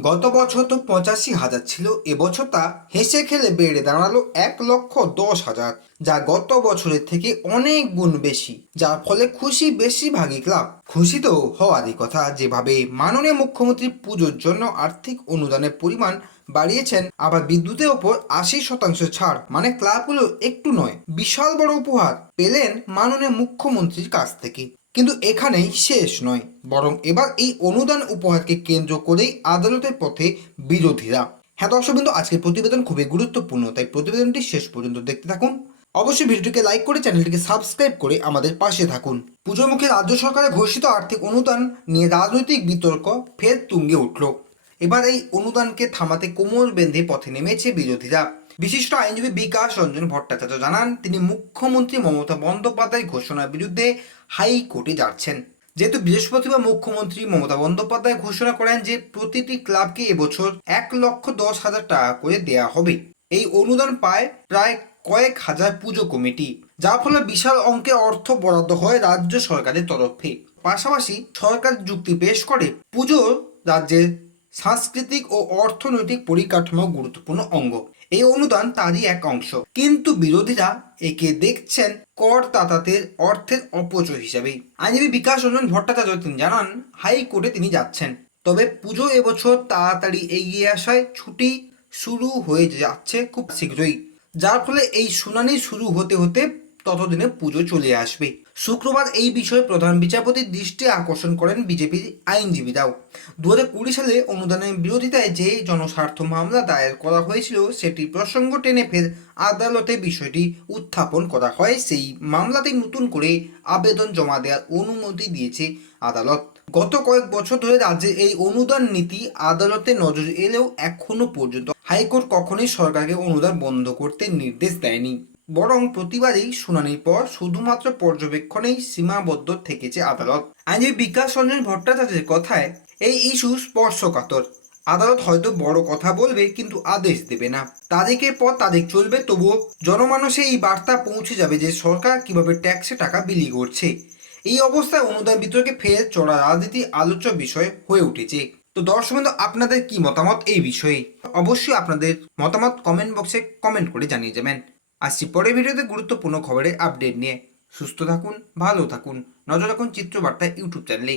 গত বছর তো পঁচাশি হাজার ছিল এবছর তা হেসে খেলে বেড়ে দাঁড়াল এক লক্ষ দশ হাজার, যা গত বছরের থেকে অনেক গুণ বেশি, যার ফলে খুশি বেশিরভাগই ক্লাব। খুশি তো হওয়ারই কথা, যেভাবে মাননীয় মুখ্যমন্ত্রী পুজোর জন্য আর্থিক অনুদানের পরিমাণ বাড়িয়েছেন, আবার বিদ্যুতের ওপর আশি শতাংশ ছাড় মানে ক্লাবগুলো একটু নয়, বিশাল বড় উপহার পেলেন মাননীয় মুখ্যমন্ত্রীর কাছ থেকে। কিন্তু এখানেই শেষ নয়, বরং এবার এই অনুদান উপহারকে কেন্দ্র করেই আদালতের পথে বিরোধীরা। হ্যাঁ দর্শক বিন্দু আজকের প্রতিবেদন খুবই গুরুত্বপূর্ণ, তাই প্রতিবেদনটি শেষ পর্যন্ত দেখতে থাকুন। অবশ্যই ভিডিওটিকে লাইক করে চ্যানেলটিকে সাবস্ক্রাইব করে আমাদের পাশে থাকুন। পুজোর মুখে রাজ্য সরকারের ঘোষিত আর্থিক অনুদান নিয়ে রাজনৈতিক বিতর্ক ফের তুঙ্গে উঠল। এবার এই অনুদানকে থামাতে কোমর বেঁধে পথে নেমেছে বিরোধীরা। বিশিষ্ট আইনজীবী বিকাশ রঞ্জন ভট্টাচার্য জানান, তিনি মুখ্যমন্ত্রী মমতা বন্দ্যোপাধ্যায় ঘোষণার বিরুদ্ধে হাইকোর্টে যাচ্ছেন। যেহেতু বৃহস্পতিবার মুখ্যমন্ত্রী মমতা বন্দ্যোপাধ্যায় ঘোষণা করেন যে, প্রতিটি ক্লাবকে এবছর এক লক্ষ দশ হাজার টাকা করে দেয়া হবে। এই অনুদান পায় প্রায় কয়েক হাজার পুজো কমিটি, যার ফলে বিশাল অঙ্কে অর্থ বরাদ্দ হয় রাজ্য সরকারের তরফে। পাশাপাশি সরকার যুক্তি পেশ করে, পুজো রাজ্যের সাংস্কৃতিক ও অর্থনৈতিক পরিকাঠামো গুরুত্বপূর্ণ অঙ্গ। এই অনুদান তারই এক অংশ। কিন্তু বিরোধীরা একে দেখছেন করদাতাদের অর্থের অপচয় হিসেবে আইনজীবী বিকাশ রঞ্জন ভট্টাচার্য তিনি জানান, হাইকোর্টে তিনি যাচ্ছেন। তবে পুজো এবছর তাড়াতাড়ি এগিয়ে আসায় ছুটি শুরু হয়ে যাচ্ছে খুব শীঘ্রই। যার ফলে এই শুনানি শুরু হতে হতে ততদিনে পুজো চলে আসবে। শুক্রবার এই বিষয়ে প্রধান বিচারপতির দৃষ্টি আকর্ষণ করেন বিজেপির আইনজীবীরাও। দু কুড়ি সালে অনুদানের বিরোধিতায় যে জনস্বার্থ মামলা দায়ের করা হয়েছিল, সেটি প্রসঙ্গ টেনে ফের আদালতে বিষয়টি উত্থাপন করা হয়। সেই মামলাতে নতুন করে আবেদন জমা দেওয়ার অনুমতি দিয়েছে আদালত। গত কয়েক বছর ধরে রাজ্যে এই অনুদান নীতি আদালতে নজর এলেও এখনও পর্যন্ত হাইকোর্ট কখনোই সরকারকে অনুদান বন্ধ করতে নির্দেশ দেয়নি। বরং প্রতিবারই শুনানির পর শুধুমাত্র পর্যবেক্ষণেই সীমাবদ্ধ থেকেছে আদালত। আইনজীবী বিকাশ রঞ্জন ভট্টাচার্যের কথায় এই ইস্যু স্পর্শকাতর। আদালত হয়তো বড় কথা বলবে কিন্তু আদেশ দেবে না। তারিখের পর তারিখ চলবে তবুও জনমানসে এই বার্তা পৌঁছে যাবে যে সরকার কীভাবে ট্যাক্সে টাকা বিলি করছে। এই অবস্থায় অনুদান বিতর্কে ফের চড়া রাজনীতি আলোচ্য বিষয় হয়ে উঠেছে। তো দর্শক বন্ধু, আপনাদের কি মতামত এই বিষয়ে? অবশ্যই আপনাদের মতামত কমেন্ট বক্সে কমেন্ট করে জানিয়ে যাবেন। আসছি পরের ভিডিওতে গুরুত্বপূর্ণ খবরের আপডেট নিয়ে সুস্থ থাকুন, ভালো থাকুন। নজর রাখুন চিত্রবার্তা ইউটিউব চ্যানেলে।